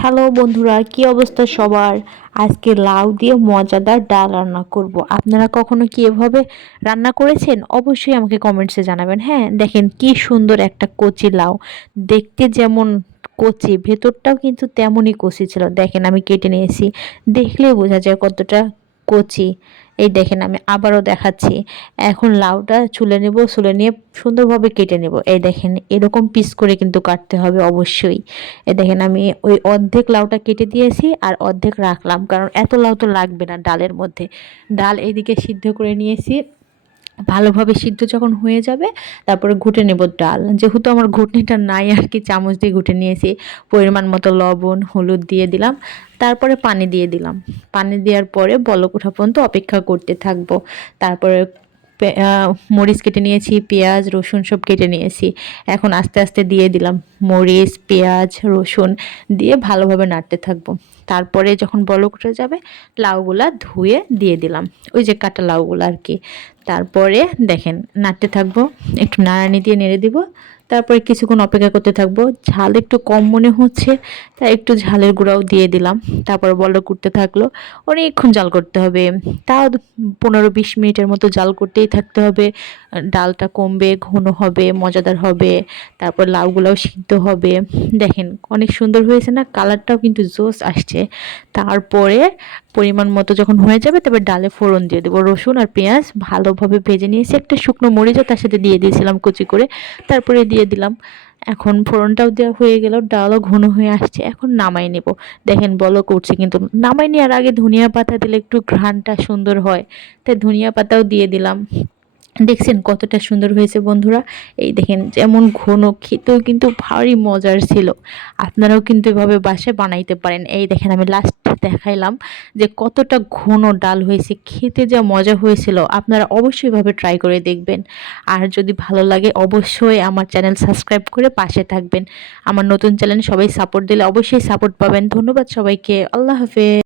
Hello বন্ধুরা, কি অবস্থা সবার? আজকে লাউ দিয়ে মজাদার ডাল রান্না করব। আপনারা কখনো কি এভাবে রান্না করেছেন? অবশ্যই আমাকে কমেন্টসে জানাবেন। হ্যাঁ, দেখেন কি সুন্দর একটা কচি লাউ। দেখতে যেমন কচি, ভেতরটাও কিন্তু তেমনই কচি ছিল। দেখেন আমি কেটে নিয়েছি, দেখলেই বোঝা যায় কতটা কচি। এই দেখেন আমি আবারও দেখাচ্ছি। এখন লাউটা ছুলে নেব, ছুলে নিয়ে সুন্দরভাবে কেটে নেব। এই দেখেন এরকম পিস করে কিন্তু কাটতে হবে অবশ্যই। এ দেখেন আমি ওই অর্ধেক লাউটা কেটে দিয়েছি আর অর্ধেক রাখলাম, কারণ এত লাউ তো লাগবে না ডালের মধ্যে। ডাল এইদিকে সিদ্ধ করে নিয়েছি, ভালোভাবে সিদ্ধ যখন হয়ে যাবে তারপরে ঘুটে নেব ডাল। যেহেতু আমার ঘুটনিটা নাই আর কি, চামচ দিয়ে ঘুটে নিয়েছি। পরিমাণ মতো লবণ হলুদ দিয়ে দিলাম, তারপরে পানি দিয়ে দিলাম। পানি দেওয়ার পরে বলক ওঠা পর্যন্ত অপেক্ষা করতে থাকবো। তারপরে মরিচ কেটে নিয়েছি, পেঁয়াজ রসুন সব কেটে নিয়েছি। এখন আস্তে আস্তে দিয়ে দিলাম মরিচ পেঁয়াজ রসুন, দিয়ে ভালোভাবে নাড়তে থাকবো। তারপরে যখন বলক উঠে যাবে লাউগুলা ধুয়ে দিয়ে দিলাম, ওই যে কাটা লাউগুলো আর কি। তারপরে দেখেন নাড়তে থাকবো, একটু নাড়ানি দিয়ে নেড়ে দিব। তারপরে কিছুক্ষণ অপেক্ষা করতে থাকবো। ঝাল একটু কম মনে হচ্ছে, তাই একটু ঝালের গুঁড়াও দিয়ে দিলাম। তারপর বলক উঠতে থাকলো। অনেকক্ষণ জাল করতে হবে, তাও 15-20 মিনিটের মতো জাল করতেই থাকতে হবে। ডালটা কমবে, ঘন হবে, মজাদার হবে। তারপর লাউগুলাও সিদ্ধ হবে। দেখেন অনেক সুন্দর হয়েছে না? কালারটাও কিন্তু জোস আসছে। তারপরে পরিমাণ মতো যখন হয়ে যাবে তারপর ডালে ফোড়ন দিয়ে দেবো। রসুন আর পেঁয়াজ ভালোভাবে ভেজে নিয়েছি, একটা শুকনো মরিচও তার সাথে দিয়ে দিয়েছিলাম কুচি করে, তারপরে দিয়ে দিলাম। এখন ফোড়নটাও দেওয়া হয়ে গেল, ডালও ঘন হয়ে আসছে, এখন নামাই নেব। দেখেন বলক উঠছে, কিন্তু নামাই নেওয়ার আগে ধনিয়া পাতা দিলে একটু ঘ্রাণটা সুন্দর হয়, তাই ধনিয়া পাতাও দিয়ে দিলাম। দেখছেন কতটা সুন্দর হয়েছে বন্ধুরা? এই দেখেন যেমন ঘন, খেতেও কিন্তু ভারী মজার ছিল। আপনারাও কিন্তু এভাবে বাসায় বানাইতে পারেন। এই দেখেন আমি লাস্টে দেখাইলাম যে কতটা ঘন ডাল হয়েছে, খেতে যা মজা হয়েছিল। আপনারা অবশ্যই এভাবে ট্রাই করে দেখবেন। আর যদি ভালো লাগে অবশ্যই আমার চ্যানেল সাবস্ক্রাইব করে পাশে থাকবেন। আমার নতুন চ্যানেল সবাই সাপোর্ট দিলে অবশ্যই সাপোর্ট পাবেন। ধন্যবাদ সবাইকে। আল্লাহ হাফেজ।